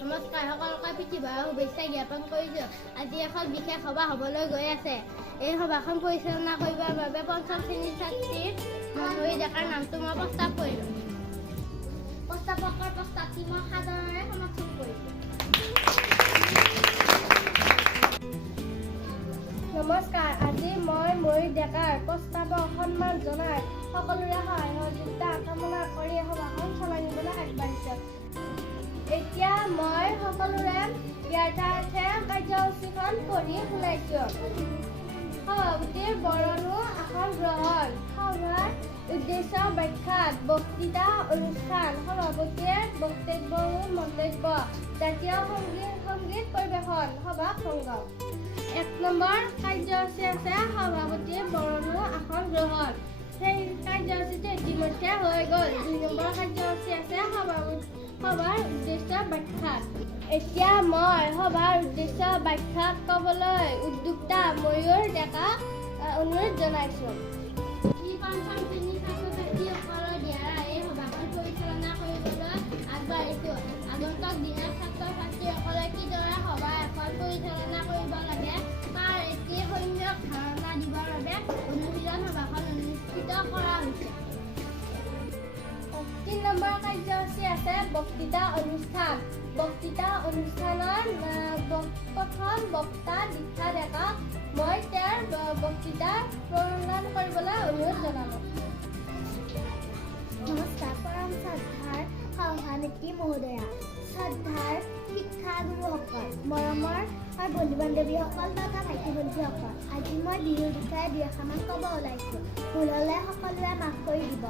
নমস্কাৰ, সকলোকে পৃথিৱীৰ শুভেচ্ছা জ্ঞাপন কৰিছোঁ। আজি এখন বিশেষ সভা হ'বলৈ গৈ আছে। এই সভাখন পৰিচালনা কৰিবৰ বাবে পঞ্চম শ্ৰেণীৰ ছাত্ৰী মধুৰি ডেকাৰ নামটো মই প্ৰস্তাৱ কৰিলোঁ। প্ৰস্তাৱকৰ প্ৰস্তাৱটি মই সাদৰেৰে সমৰ্থন কৰিছোঁ। নমস্কাৰ, আজি মই মধুৰি ডেকাৰ প্ৰস্তাৱক সন্মান জনাই সকলোৰে সহায় সহযোগিতা কামনা কৰি সভাখন চলাই নিবলৈ আগবাঢ়িছোঁ। এতিয়া মই সকলোৰে ব্যৰ্থে কাৰ্যসূচীখন পঢ়ি শুনাইছোঁ। সভাপতিৰ বৰণো আসন গ্ৰহণ, সভাৰ উদ্দেশ্য ব্যাখ্যাত বক্তৃতা অনুষ্ঠান, সভাপতিয়ে বক্তব্য মন্তব্য, জাতীয় সংগীত পৰিৱেশন, সভা সংগ। 1 নম্বৰ কাৰ্যসূচী আছে সভাপতিৰ বৰণো আসন গ্ৰহণ। সেই কাৰ্যসূচীটো ইতিমধ্যে হৈ গ'ল। 2 নম্বৰ কাৰ্যসূচী আছে সভাৰ উদ্দেশ্য ব্যাখ্যাত। এতিয়া মই সভাৰ উদ্দেশ্য ব্যাখ্যাত ক'বলৈ উদ্যোক্তা ময়ূৰ ডেকাক অনুৰোধ জনাইছোঁ। পঞ্চম শ্ৰেণীৰ ছাত্ৰ-ছাত্ৰীসকলৰ দ্বাৰা এই সভাখন পৰিচালনা কৰিবলৈ আগবাঢ়িছোঁ। আগন্তুক দিনত ছাত্ৰ-ছাত্ৰীসকলে কিদৰে সভা এখন পৰিচালনা কৰিব লাগে তাৰ এটি সম্যক ধাৰণা দিবৰ বাবে অনুশীলন সভাখন অনুষ্ঠিত কৰা হৈছে। 3 নম্বৰ কাৰ্যসূচী আছে বক্তৃতা অনুষ্ঠান। বক্তৃতা অনুষ্ঠানৰ প্ৰথম বক্তা দীক্ষা ডেকাক মই তেওঁৰ বক্তৃতা প্ৰদান কৰিবলৈ অনুৰোধ জনালোঁ। নমস্কাৰ, পৰম শ্ৰদ্ধাৰ সভানেত্ৰী মহোদয়া, শ্ৰদ্ধাৰ শিক্ষাগুৰুসকল, মৰমৰ বন্ধু বান্ধৱীসকল তথা ভাইটি ভণ্টিসকল, আজি মই বিহুৰ বিষয়ে 2 এষাৰমান ক'ব ওলাইছোঁ। ভুল হ'লে সকলোৱে মাফ কৰি দিব।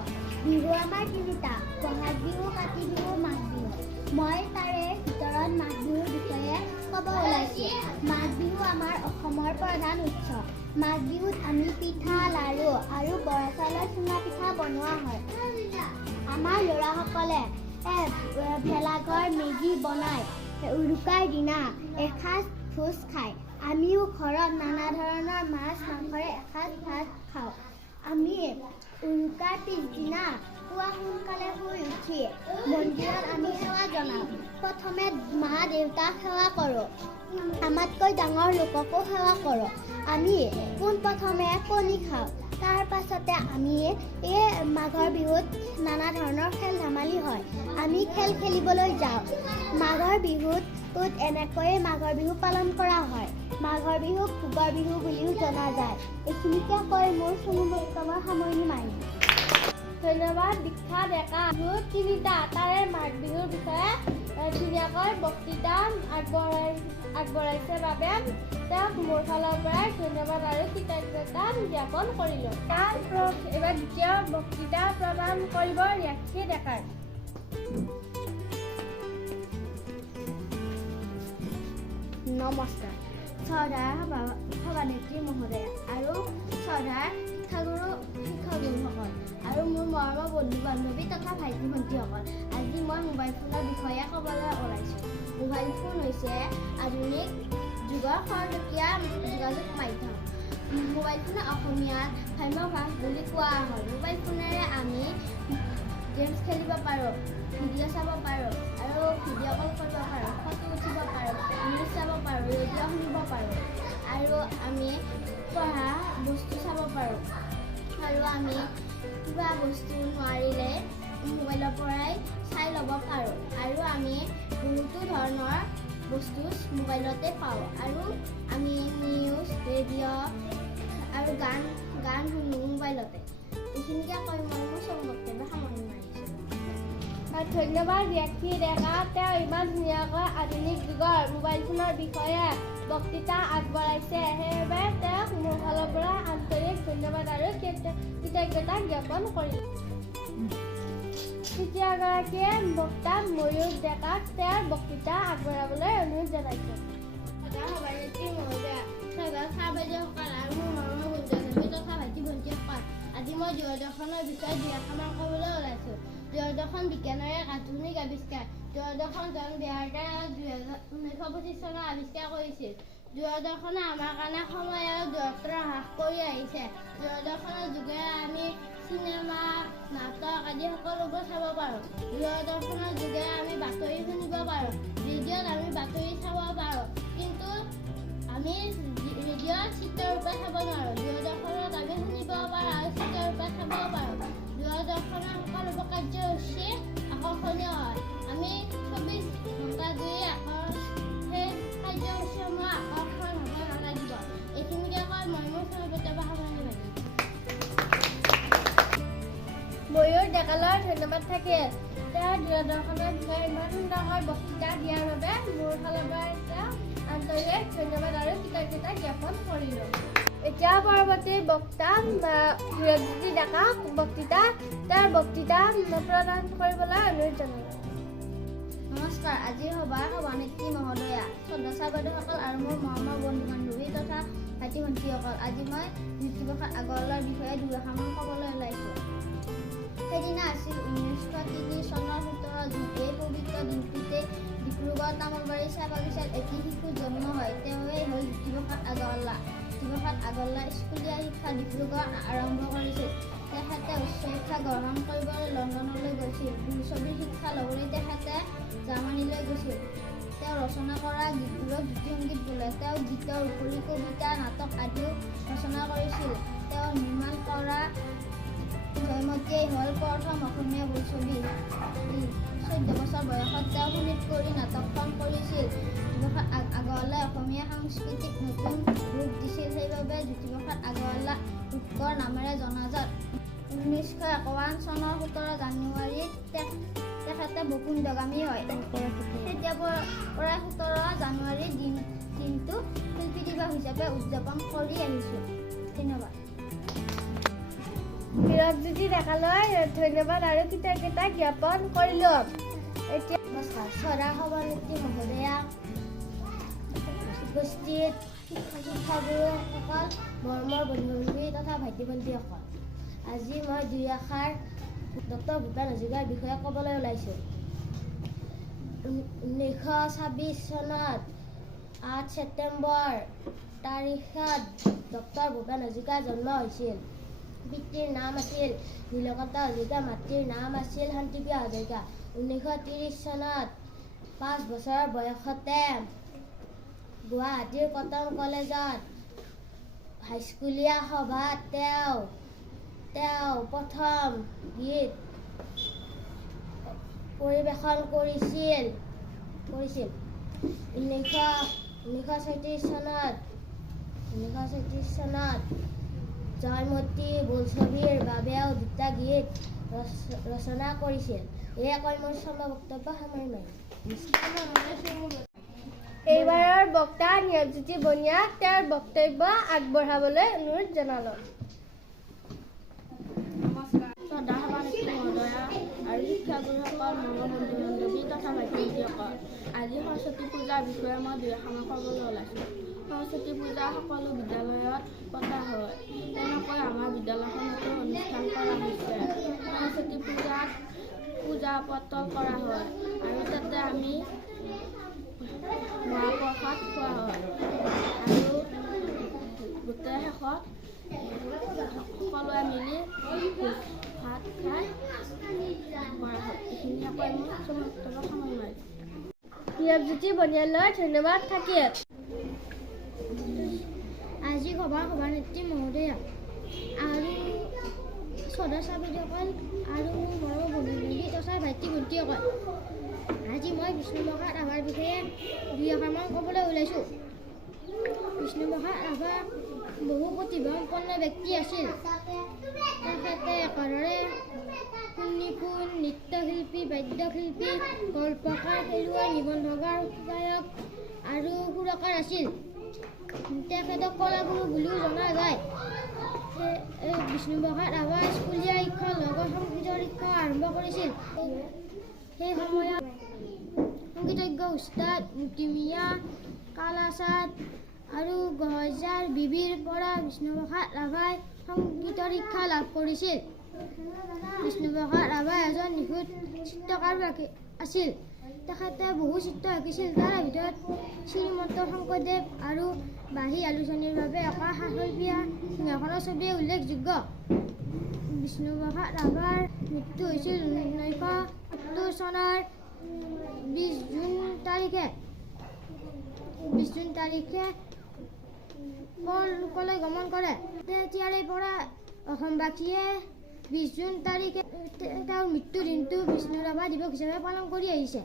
বিহু আমাৰ 3টা, বহাগ বিহু, কাতি বিহু, মাঘ বিহু। মই তাৰে ভিতৰত মাঘ বিহুৰ বিষয়ে ক'ব ওলাইছোঁ। মাঘ বিহু আমাৰ অসমৰ প্ৰধান উৎসৱ। মাঘ বিহুত আমি পিঠা, লাড়ু আৰু বৰা চাউলৰ চুঙা পিঠা বনোৱা হয়। আমাৰ ল'ৰাসকলে ভেলাঘৰ মেজি বনাই উৰুকাৰ দিনা এসাঁজ ভোজ খায়। আমিও ঘৰত নানা ধৰণৰ মাছ মাংসৰে এসাঁজ ভাত খাওঁ। আমি উৰুকাৰ পিছদিনা পুৱা সোনকালে শুই উঠি মন্দিৰত আমি সেৱা জনাওঁ। প্ৰথমে মা দেউতাক সেৱা কৰোঁ, আমাতকৈ ডাঙৰ লোককো সেৱা কৰোঁ। আমি পোনপ্ৰথমে কণী খাওঁ। তাৰ পাছতে আমি এই মাঘৰ বিহুত নানা ধৰণৰ খেল ধেমালি হয়। আমি খেল খেলিবলৈ যাওঁ। মাঘৰ বিহুত এনেকৈয়ে মাঘৰ বিহু পালন কৰা হয়। মাঘৰ বিহুক ভোগৰ বিহু বুলিও জনা যায়। এইখিনিকে কৈ মোৰ চমু বক্তব্যৰ সামৰণি মাৰিলোঁ। ধন্যবাদ। দীক্ষা ডেকা। বিহু 3টা, তাৰে মাঘ বিহুৰ বিষয়ে ধুনীয়াকৈ বক্তৃতা আগবঢ়াইছে বাবে তেওঁক মোৰ ফালৰ পৰাই ধন্যবাদ আৰু কৃতজ্ঞতা জ্ঞাপন কৰিলোঁ। এইবাৰ দ্বিতীয় বক্তৃতা প্ৰদান কৰিব ৰিয়াক্ষী ডেকাই। নমস্কাৰ, শ্ৰদ্ধাৰ সভানেত্ৰী মহোদয়া আৰু শ্ৰদ্ধাৰ শিক্ষাগুৰুসকল আৰু মোৰ মৰমৰ বন্ধু বান্ধৱী তথা ভাইটি ভণ্টিসকল, আজি মই মোবাইল ফোনৰ বিষয়ে ক'বলৈ ওলাইছোঁ। মোবাইল ফোন হৈছে আধুনিক যুগৰ খৰতকীয়া যোগাযোগ মাধ্যম। মোবাইল ফোন অসমীয়াত ভাম্যভাস বুলি কোৱা হয়। মোবাইল ফোনেৰে আমি গেমছ খেলিব পাৰোঁ, ভিডিঅ' চাব পাৰোঁ আৰু ভিডিঅ' কল কৰিব পাৰোঁ, ফটো উঠিব পাৰোঁ, নিউজ চাব পাৰোঁ, ৰেডিঅ' শুনিব পাৰোঁ আৰু আমি পঢ়া বস্তু চাব পাৰোঁ। আৰু আমি কিবা বস্তু নোৱাৰিলে মোবাইলৰ পৰাই চাই ল'ব পাৰোঁ আৰু আমি বহুতো ধৰণৰ বস্তু মোবাইলতে পাওঁ আৰু আমি নিউজ, ৰেডিঅ' আৰু গান শুনো মোবাইলতে। এইখিনিকে কৈ মই মোৰ চমু বক্তব্য সামৰণি মাৰিছোঁ। ধন্যবাদ ৰিয়াক্ষী ডেকা, তেওঁ ইমান ধুনীয়াকৈ আধুনিক যুগৰ মোবাইল ফোনৰ বিষয়ে বক্তৃতা আগবঢ়াইছে। সেইবাবে তেওঁক মোৰ ফালৰ পৰা আন্তৰিক ধন্যবাদ আৰু কৃতজ্ঞতা জ্ঞাপন কৰিলোঁ। তৃতীয়গৰাকীয়ে বক্তা ময়ূৰ ডেকাক তেওঁৰ বক্তৃতা আগবঢ়াবলৈ অনুৰোধ জনাইছোঁ। সভানেত্ৰী মহোদয়া, শ্ৰদ্ধাৰ ছাৰ বাইদেউসকল আৰু মোৰ মৰমৰ বন্ধু বান্ধৱী তথা ভাইটি ভণ্টিসকল, আজি মই দূৰদৰ্শনৰ বিষয়ে 2 এষাৰমান ক'বলৈ ওলাইছোঁ। দূৰদৰ্শন বিজ্ঞানৰ এক আধুনিক আৱিষ্কাৰ। দূৰদৰ্শন জন বেহাৰ্ডে 1925 চনত আৱিষ্কাৰ কৰিছিল। দূৰদৰ্শনে আমাৰ কাৰণে সময় আৰু দূৰত্ব হ্ৰাস কৰি আহিছে। দূৰদৰ্শনৰ যোগেৰে আমি চিনেমা, নাটক আদি সকলোবোৰ চাব পাৰোঁ। দূৰদৰ্শনৰ যোগেৰে আমি বাতৰি শুনিব পাৰোঁ। ৰেডিঅ'ত বাতৰি চাব পাৰোঁ, কিন্তু আমি ৰেডিঅ'ত চিত্ৰৰূপে চাব নোৱাৰোঁ। দূৰদৰ্শনত আমি শুনিব পাৰোঁ আৰু চিত্ৰৰূপে চাব পাৰোঁ। দূৰদৰ্শনৰ সকলোবোৰ কাৰ্যসূচী আকৰ্ষণীয় হয়। আমি 24 ঘণ্টা জুৰি সেই কাৰ্যসূচীসমূহ আকৰ্ষণ হ'ব নালাগিব। এইখিনিকে কয় মই মোৰ সভাপতিৰ সামৰণি মাৰিছোঁ। ময়ূৰ ডেকালৈ ধন্যবাদ থাকিল। তেওঁ দূৰদৰ্শনৰ বিষয়ে ইমান সুন্দৰকৈ বক্তৃতা দিয়াৰ বাবে মোৰ ফালৰ পৰা তেওঁ আন্তৰিক ধন্যবাদ আৰু কৃতজ্ঞতা জ্ঞাপন কৰিলোঁ। এতিয়া পৰৱৰ্তী বক্তা হিৰকজ্যোতি ডেকাক তেওঁৰ বক্তৃতা প্ৰদান কৰিবলৈ অনুৰোধ জনালোঁ। নমস্কাৰ। আজিৰ সভাৰ সভানেত্ৰী মহোদয়া, সদস্য বাইদেউসকল আৰু মোৰ মৰমৰ বন্ধু বান্ধৱী তথা ভাইটি ভণ্টিসকল, আজি মই জ্যোতিপ্ৰসাদ আগৰৱালাৰ বিষয়ে দুআষাৰমান ক'বলৈ ওলাইছোঁ। সেইদিনা আছিল 1903 চনৰ 17 জুন। এই পবিত্ৰ দিনটোতে ডিব্ৰুগড় তামোলবাৰী চাহ বাগিচাত এটি শিশুৰ জন্ম হয়। তেওঁৱেই হ'ল জ্যোতিপ্ৰসাদ আগৰৱালা। জ্যোতিপ্ৰসাদ আগৰৱালাই স্কুলীয়া শিক্ষা ডিব্ৰুগড়ত আৰম্ভ কৰিছিল। তেখেতে উচ্চ শিক্ষা গ্ৰহণ কৰিবলৈ লণ্ডনলৈ গৈছিল। বোলছবিৰ শিক্ষা ল'বলৈ তেখেতে জাৰ্মানীলৈ গৈছিল। তেওঁ ৰচনা কৰা গীতবোৰক জ্যোতিসংগীত বোলে। তেওঁ গীতৰ উপৰি কবিতা, নাটক আদিও ৰচনা কৰিছিল। তেওঁ নিৰ্মাণ কৰা জয়মতীয়ে হ'ল প্ৰথম অসমীয়া বোলছবি। 14 বছৰ বয়সত তেওঁ শোণিতপুৰী নাটকখন কৰিছিল। জ্যোতিপ্ৰসাদ আগৰৱালাই অসমীয়া সংস্কৃতিক নতুন ৰূপ দিছিল। সেইবাবে জ্যোতিপ্ৰসাদ আগৰৱালা ৰূপকৰ নামেৰে জনাজাত। 1951 চনৰ 17 জানুৱাৰীত তেখেতে বকুণ্ডগামী হয়। তেতিয়াৰ পৰাই 17 জানুৱাৰীৰ দিনটো শিল্পী দিৱস হিচাপে উদযাপন কৰি আহিছোঁ। ধন্যবাদ। হিৰকজ্যোতি ডেকালৈ ধন্যবাদ আৰু কৃতজ্ঞতা জ্ঞাপন কৰিলোঁ। এতিয়া নমস্কাৰ। শ্ৰদ্ধাৰ সভানেত্ৰী মহোদয়া, উপস্থিত শিক্ষাগুৰুসকল, মৰমৰ বন্ধু বান্ধৱী তথা ভাইটি ভণ্টিসকল, আজি মই দুই আষাৰ ডক্টৰ ভূপেন হাজৰিকাৰ বিষয়ে ক'বলৈ ওলাইছোঁ। 1926 চনত 8 ছেপ্টেম্বৰ তাৰিখত ডক্টৰ ভূপেন হাজৰিকাৰ জন্ম হৈছিল। পিতৃৰ নাম আছিল নীলকান্ত হাজৰিকা, মাতৃৰ নাম আছিল শান্তিপ্ৰিয়া হাজৰিকা। 1930 চনত 5 বছৰ বয়সতে গুৱাহাটীৰ কটন কলেজত হাইস্কুলীয়া সভাত তেওঁ প্ৰথম গীত পৰিৱেশন কৰিছিল। 1936 চনত জয়মতী বোলছবিৰ বাবেও 2টা গীত ৰচনা কৰিছিল। এয়ে কৈ মোৰ চমু বক্তব্য সামৰি মাৰিলোঁ। এইবাৰৰ বক্তা হিৰকজ্যোতি বনিয়াক তেওঁৰ বক্তব্য আগবঢ়াবলৈ অনুৰোধ জনালোঁ। নমস্কাৰ। শ্ৰদ্ধাৰ সভানেত্ৰী মহোদয়া আৰু শিক্ষাগুৰুসকল, মৰমৰ বন্ধু বান্ধৱী তথা ভাইটি ভণ্টিসকল, আজি সৰস্বতী পূজাৰ বিষয়ে মই দুই আষাৰমান ক'বলৈ ওলাইছোঁ। সৰস্বতী পূজা সকলো বিদ্যালয়ত পতা হয়। তেনেকৈ আমাৰ বিদ্যালয়খনতো অনুষ্ঠান কৰা হৈছে। সৰস্বতী পূজাত পূজা পাতল কৰা হয় আৰু তাতে আমি মাহ প্ৰসাদ খোৱা হয় আৰু গোটেই শেষত সকলোৱে মিলি ভাত খাই কৰা হয়। এইখিনিয়ে কৈ মই চমু বক্তব্য সামৰি মাৰিছোঁ। হিৰকজ্যোতি বনিয়ালৈ ধন্যবাদ থাকিল। আজি সভানেত্ৰী মহোদয়া আৰু সদস্য বাইদেউসকল আৰু মোৰ মৰমৰ বন্ধু বান্ধৱী তথা ভাইটি ভণ্টিসকল, আজি মই বিষ্ণুপ্ৰসাদ ৰাভাৰ বিষয়ে দুই আষাৰমান ক'বলৈ ওলাইছোঁ। বিষ্ণুপ্ৰসাদ ৰাভা বহু প্ৰতিভাসম্পন্ন ব্যক্তি আছিল। তেখেতে একেদৰে কুন্নীফুল, নৃত্যশিল্পী, বাদ্যশিল্পী, গল্পকাৰ, খেলুৱৈ, নিবন্ধকাৰ, গায়ক আৰু সুৰকাৰ আছিল। তেখেতক কলাগুৰু বুলিও জনা যায়। বিষ্ণুপ্ৰসাদ ৰাভাই স্কুলীয়া শিক্ষাৰ লগত সংগীতৰ শিক্ষা আৰম্ভ কৰিছিল। সেই সময়ত সংগীতজ্ঞ উস্তাদ মতিমিয়া, কালাচাঁদ আৰু গহজাৰ বিবিৰ পৰা বিষ্ণুপ্ৰসাদ ৰাভাই সংগীতৰ শিক্ষা লাভ কৰিছিল। বিষ্ণুপ্ৰসাদ ৰাভা এজন নিখুঁত চিত্ৰকাৰ আছিল। তেখেতে বহু চিত্ৰ আঁকিছিল। তাৰ ভিতৰত শ্ৰীমন্ত শংকৰদেৱ আৰু বাঁহী আলোচনীৰ বাবে অঁকা সাহসীয়া সিংহাসনৰ ছবিয়ে উল্লেখযোগ্য। বিষ্ণুপ্ৰসাদ ৰাভাৰ মৃত্যু হৈছিল 1970 চনৰ 20 জুন তাৰিখে। 20 জুন তাৰিখে পৰলোকলৈ গমন কৰে। তেতিয়াৰে পৰা অসমবাসীয়ে 20 জুন তাৰিখে তেওঁৰ মৃত্যু দিনটো বিষ্ণু ৰাভা দিৱস হিচাপে পালন কৰি আহিছে।